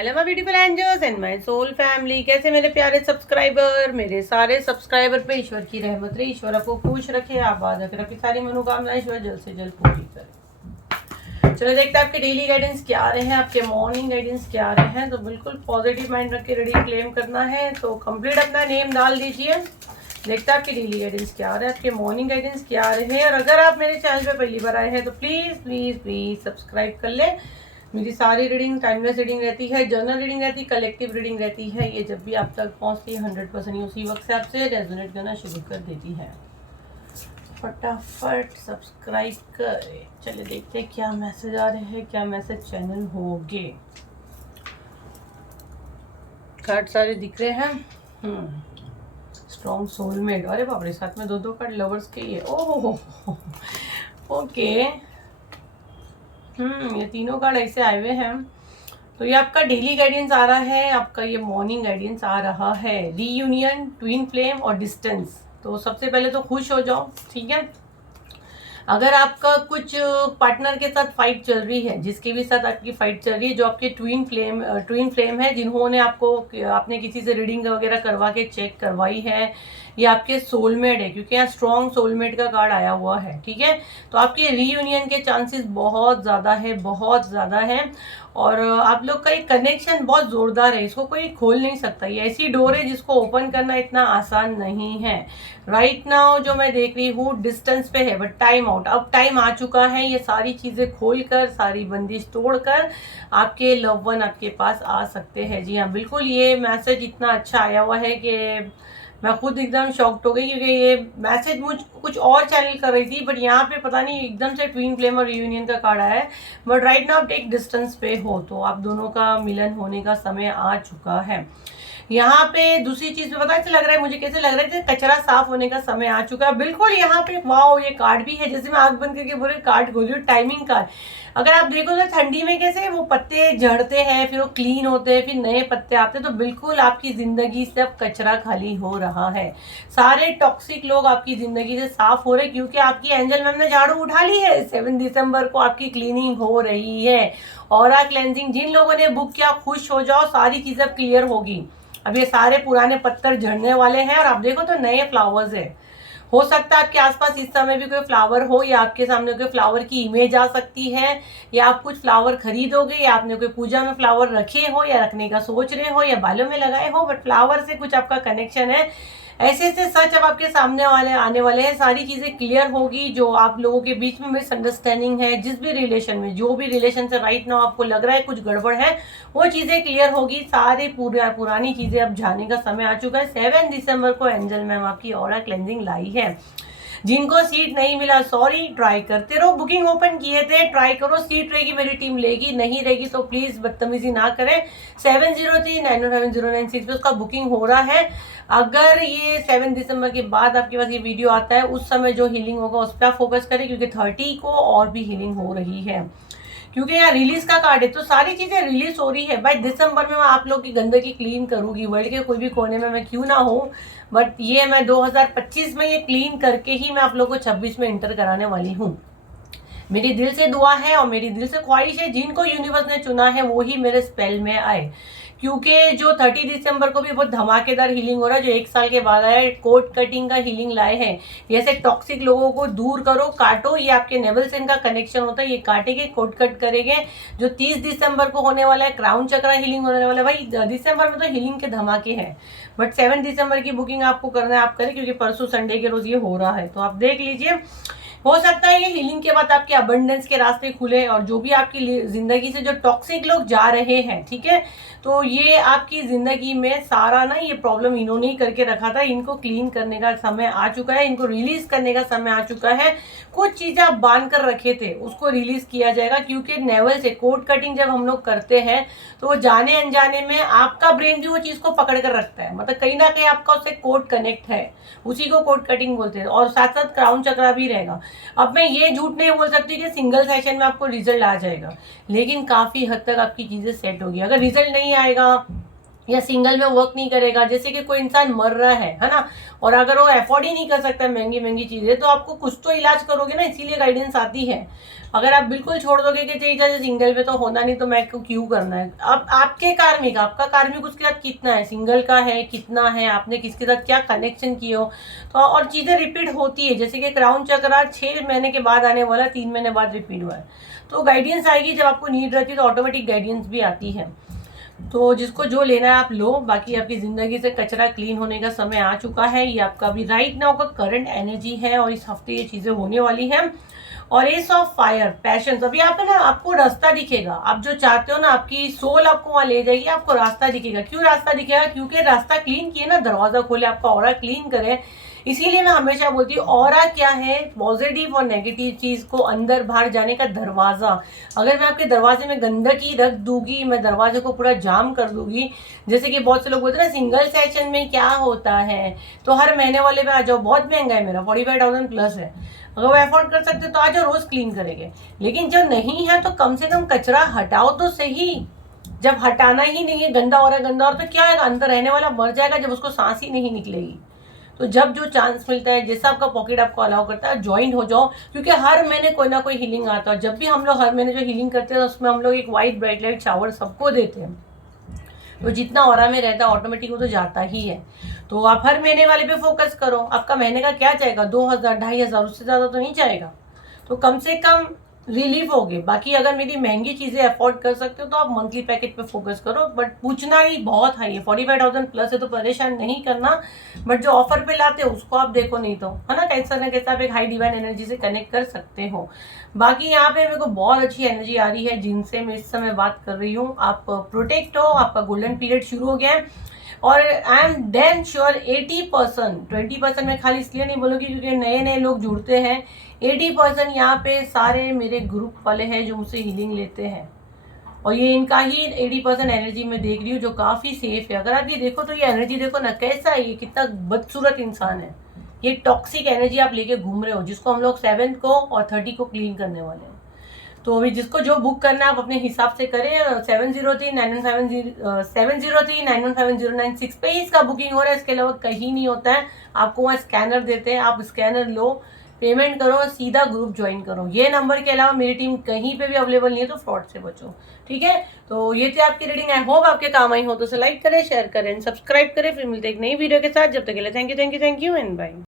Hello my beautiful angels and my soul family. कैसे मेरे प्यारे सब्सक्राइबर, मेरे सारे सब्सक्राइबर पे ईश्वर की रहमत रही, ईश्वर आपको खुश रखे, आबाद रखे, आपकी सारी मनोकामनाएं ईश्वर जल्द से जल्द पूरी करे। चलो देखते हैं आपके डेली गाइडेंस क्या आ रहे हैं, आपके मॉर्निंग गाइडेंस क्या आ रहे हैं। तो बिल्कुल पॉजिटिव माइंड रख के रीडिंग क्लेम करना है, तो कंप्लीट अपना नेम डाल दीजिए। देखते हैं आपके डेली गाइडेंस क्या आ रहा है, आपके मॉर्निंग गाइडेंस क्या आ रहे हैं। और अगर आप मेरे चैनल पे पहली बार आए हैं तो प्लीज़ प्लीज़ प्लीज़ सब्सक्राइब कर ले। मेरी सारी रीडिंग टाइमलेस रीडिंग रहती है, जर्नल रीडिंग रहती है, कलेक्टिव रीडिंग रहती है। ये जब भी आप तक पहुंचती है 100% उसी वक्त से आपसे रेजोनेट करना शुरू कर देती है। फटाफट सब्सक्राइब करें। चलिए देखते हैं क्या मैसेज आ रहे हैं, क्या मैसेज चैनल होंगे। कार्ड सारे दिख रहे हैं। स्ट्रॉन्ग सोलमेट, अरे बाप रे, साथ में दो दो कार्ड लवर्स के ही है। ओह ओके, ये तीनों कार्ड ऐसे आए हुए हैं। तो ये आपका डेली गाइडेंस आ रहा है, आपका ये मॉर्निंग गाइडेंस आ रहा है। रीयूनियन, ट्विन फ्लेम और डिस्टेंस। तो सबसे पहले तो खुश हो जाओ, ठीक है। अगर आपका कुछ पार्टनर के साथ फाइट चल रही है, जिसके भी साथ आपकी फाइट चल रही है, जो आपके ट्विन फ्लेम है, जिन्होंने आपने किसी से रीडिंग वगैरह करवा के चेक करवाई है, ये आपके सोलमेट है, क्योंकि यहाँ स्ट्रॉन्ग सोलमेट का कार्ड आया हुआ है, ठीक है। तो आपके रीयूनियन के चांसेस बहुत ज़्यादा है, बहुत ज़्यादा है। और आप लोग का एक कनेक्शन बहुत ज़ोरदार है, इसको कोई खोल नहीं सकता। ये ऐसी डोर है जिसको ओपन करना इतना आसान नहीं है। राइट नाउ जो मैं देख रही हूँ डिस्टेंस पे है, बट टाइम आउट, अब टाइम आ चुका है ये सारी चीज़ें खोलकर, सारी बंदिश तोड़कर आपके लव वन आपके पास आ सकते हैं। जी हाँ, बिल्कुल। ये मैसेज इतना अच्छा आया हुआ है कि मैं खुद एकदम शॉक्ड हो गई, क्योंकि ये मैसेज मुझ कुछ और चैनल कर रही थी, बट यहाँ पे पता नहीं एकदम से ट्विन फ्लेम और रियूनियन का कार्ड आया है। बट राइट नाउ आप एक डिस्टेंस पे हो, तो आप दोनों का मिलन होने का समय आ चुका है। यहाँ पे दूसरी चीज पता ऐसे लग रहा है मुझे, कैसे लग रहा है कि कचरा साफ होने का समय आ चुका है। बिल्कुल यहाँ पे वाओ, ये कार्ड भी है, जैसे मैं आंख बंद करके बोले कार्ड खोली हूँ, टाइमिंग कार्ड। अगर आप देखो तो ठंडी में कैसे वो पत्ते झड़ते हैं, फिर वो क्लीन होते हैं, फिर नए पत्ते आते हैं, तो बिल्कुल आपकी जिंदगी से अब कचरा खाली हो रहा है। सारे टॉक्सिक लोग आपकी जिंदगी से साफ हो रहे, क्योंकि आपकी एंजल मैम ने झाड़ू उठा ली है। 7 दिसंबर को आपकी क्लीनिंग हो रही है। ऑरा क्लेंजिंग जिन लोगों ने बुक किया, खुश हो जाओ, सारी चीजें क्लियर होगी। अब ये सारे पुराने पत्थर झड़ने वाले हैं, और आप देखो तो नए फ्लावर्स है। हो सकता है आपके आसपास इस समय भी कोई फ्लावर हो, या आपके सामने कोई फ्लावर की इमेज आ सकती है, या आप कुछ फ्लावर खरीदोगे, या आपने कोई पूजा में फ्लावर रखे हो, या रखने का सोच रहे हो, या बालों में लगाए हो, बट फ्लावर से कुछ आपका कनेक्शन है। ऐसे ऐसे सच अब आपके सामने आने वाले हैं। सारी चीजें क्लियर होगी, जो आप लोगों के बीच में मिसअंडरस्टैंडिंग है, जिस भी रिलेशन में, जो भी रिलेशन से राइट नाउ आपको लग रहा है कुछ गड़बड़ है, वो चीजें क्लियर होगी। सारी पुरानी चीजें अब जाने का समय आ चुका है। 7 दिसंबर को एंजल मैम आपकी ऑरा क्लेंजिंग लाई है। जिनको सीट नहीं मिला, सॉरी, ट्राई करते रहो। बुकिंग ओपन किए थे, ट्राई करो। सीट रहेगी मेरी टीम लेगी, नहीं रहेगी तो प्लीज बदतमीजी ना करें। 7039070996 पे उसका बुकिंग हो रहा है। अगर ये 7 दिसंबर के बाद आपके पास ये वीडियो आता है, उस समय जो हीलिंग होगा उस पर आप फोकस करें, क्योंकि 30 को और भी हीलिंग हो रही है। क्योंकि यहाँ रिलीज का कार्ड है, तो सारी चीजें रिलीज हो रही है। भाई दिसंबर में मैं आप लोग की गंदगी क्लीन करूंगी, वर्ल्ड के कोई भी कोने में मैं क्यों ना हूँ, बट ये मैं 2025 में ये क्लीन करके ही मैं आप लोग को 26 में इंटर कराने वाली हूँ। मेरी दिल से दुआ है और मेरी दिल से ख्वाहिश है, जिनको यूनिवर्स ने चुना है वो ही मेरे स्पेल में आए। क्योंकि जो 30 दिसंबर को भी बहुत धमाकेदार हीलिंग हो रहा है, जो 1 साल के बाद आया, कोट कटिंग का हीलिंग लाए हैं। जैसे टॉक्सिक लोगों को दूर करो, काटो, ये आपके नेवल से इनका कनेक्शन होता है, ये काटेंगे, कोट कट करेंगे। जो 30 दिसंबर को होने वाला है क्राउन चक्रा हीलिंग होने वाला है। भाई दिसंबर में तो हीलिंग के धमाके हैं, बट 7 दिसंबर की बुकिंग आपको करना है, आप करें, क्योंकि परसों संडे के रोज ये हो रहा है। तो आप देख लीजिए, हो सकता है ये हीलिंग के बाद आपके अबंडेंस के रास्ते खुले, और जो भी आपकी जिंदगी से जो टॉक्सिक लोग जा रहे हैं, ठीक है, तो ये आपकी जिंदगी में सारा ना ये प्रॉब्लम इन्होंने ही करके रखा था। इनको क्लीन करने का समय आ चुका है, इनको रिलीज करने का समय आ चुका है। कुछ चीजें आप बांध कर रखे थे उसको रिलीज किया जाएगा, क्योंकि नेवल से कोट कटिंग जब हम लोग करते हैं तो वो जाने अनजाने में आपका ब्रेन भी वो चीज को पकड़ कर रखता है, मतलब कहीं ना कहीं आपका उससे कोट कनेक्ट है, उसी को कोट कटिंग बोलते हैं। और साथ साथ क्राउन चक्रा भी रहेगा। अब मैं ये झूठ नहीं बोल सकती कि सिंगल सेशन में आपको रिजल्ट आ जाएगा, लेकिन काफी हद तक आपकी चीजें सेट होगी। अगर रिजल्ट नहीं आएगा, या सिंगल में वर्क नहीं करेगा, जैसे कि कोई इंसान मर रहा है ना, और अगर वो अफोर्ड ही नहीं कर सकता महंगी महंगी चीजें, तो आपको कुछ तो इलाज करोगे ना, इसीलिए गाइडेंस आती है। अगर आप बिल्कुल छोड़ दोगे कि चाहिए सिंगल में तो होना नहीं, तो मैं को क्यों करना है। अब आपके कार्मिक, आपका कार्मिक उसके साथ कितना है, सिंगल का है कितना है, आपने किसके साथ क्या कनेक्शन किए हो, तो और चीजें रिपीट होती है। जैसे कि क्राउन चक्र 6 महीने के बाद आने वाला, 3 महीने बाद रिपीट हुआ है, तो गाइडेंस आएगी। जब आपको नीड रहती है तो ऑटोमेटिक गाइडेंस भी आती है। तो जिसको जो लेना है आप लो, बाकी आपकी जिंदगी से कचरा क्लीन होने का समय आ चुका है। ये आपका अभी राइट नाउ का करंट एनर्जी है, और इस हफ्ते ये चीजें होने वाली हैं। और एस ऑफ फायर, पैशन, अभी आप है ना, आपको रास्ता दिखेगा। आप जो चाहते हो ना, आपकी सोल आपको वहां ले जाएगी, आपको रास्ता दिखेगा। क्यों रास्ता दिखेगा? क्योंकि रास्ता क्लीन किए ना, दरवाजा खोले, आपका ऑरा क्लीन करे। इसीलिए मैं हमेशा बोलती हूँ, ऑरा क्या है, पॉजिटिव और नेगेटिव चीज को अंदर बाहर जाने का दरवाजा। अगर मैं आपके दरवाजे में गंदगी रख दूंगी, मैं दरवाजे को पूरा जाम कर दूंगी, जैसे कि बहुत से लोग बोलते हैं ना सिंगल सेशन में क्या होता है, तो हर महीने वाले में आ जाओ, बहुत महंगा है मेरा, 45,000 प्लस है। अगर वो अफोर्ड कर सकते तो आज रोज क्लीन करेंगे, लेकिन जब नहीं है तो कम से कम कचरा हटाओ तो सही। जब हटाना ही नहीं है, गंदा हो रहा है, गंदा और तो क्या है, अंदर रहने वाला मर जाएगा जब उसको सांस ही नहीं निकलेगी। तो जब जो चांस मिलता है, जैसा आपका पॉकेट आपको अलाउ करता है, ज्वाइन हो जाओ, क्योंकि हर महीने कोई ना कोई हीलिंग आता है। जब भी हम लोग हर महीने जो हीलिंग करते हैं, उसमें हम लोग एक व्हाइट ब्राइट लाइट शावर सबको देते हैं। तो जितना ऑरा में रहता है ऑटोमेटिक वो तो जाता ही है। तो आप हर महीने वाले पे फोकस करो। आपका महीने का क्या जाएगा, 2,000 2,500, उससे ज्यादा तो नहीं जाएगा। तो कम से कम रिलीफ होगे। बाकी अगर मेरी महंगी चीजें अफोर्ड कर सकते हो तो आप मंथली पैकेज पे फोकस करो, बट पूछना ही बहुत हाई है, 45,000 प्लस है, तो परेशान नहीं करना। बट जो ऑफर पे लाते हो उसको आप देखो, नहीं तो है ना, कैसा ना कैसा आप एक हाई डिवाइन एनर्जी से कनेक्ट कर सकते हो। बाकी यहाँ पे मेरे को बहुत अच्छी एनर्जी आ रही है जिनसे मैं इस समय बात कर रही हूँ। आप प्रोटेक्ट हो, आपका गोल्डन पीरियड शुरू हो गया है, और आई एम डैम श्योर 80%, 20% में खाली इसलिए नहीं बोलूँगी क्योंकि नए नए लोग जुड़ते हैं। 80% यहाँ पे सारे मेरे ग्रुप वाले हैं जो मुझसे हीलिंग लेते हैं, और ये इनका ही 80% एनर्जी मैं देख रही हूँ, जो काफ़ी सेफ है। अगर आप ये देखो तो ये एनर्जी देखो ना, कैसा है ये, कितना बदसूरत इंसान है। ये टॉक्सिक एनर्जी आप लेके घूम रहे हो, जिसको हम लोग 7 को और 30 को क्लीन करने वाले हैं। तो अभी जिसको जो बुक करना है आप अपने हिसाब से करें। 703-9170-9 पे ही इसका बुकिंग हो रहा है, इसके अलावा कहीं नहीं होता है। आपको वहाँ स्कैनर देते हैं, आप स्कैनर लो, पेमेंट करो, सीधा ग्रुप ज्वाइन करो। ये नंबर के अलावा मेरी टीम कहीं पे भी अवेलेबल नहीं है, तो फ्रॉड से बचो, ठीक है। तो ये थी आपकी रीडिंग, आई होप आपके काम आई हो। तो लाइक करें, शेयर करें, सब्सक्राइब करें। फिर मिलते एक नई वीडियो के साथ, जब तक के लिए थैंक यू एंड बाय।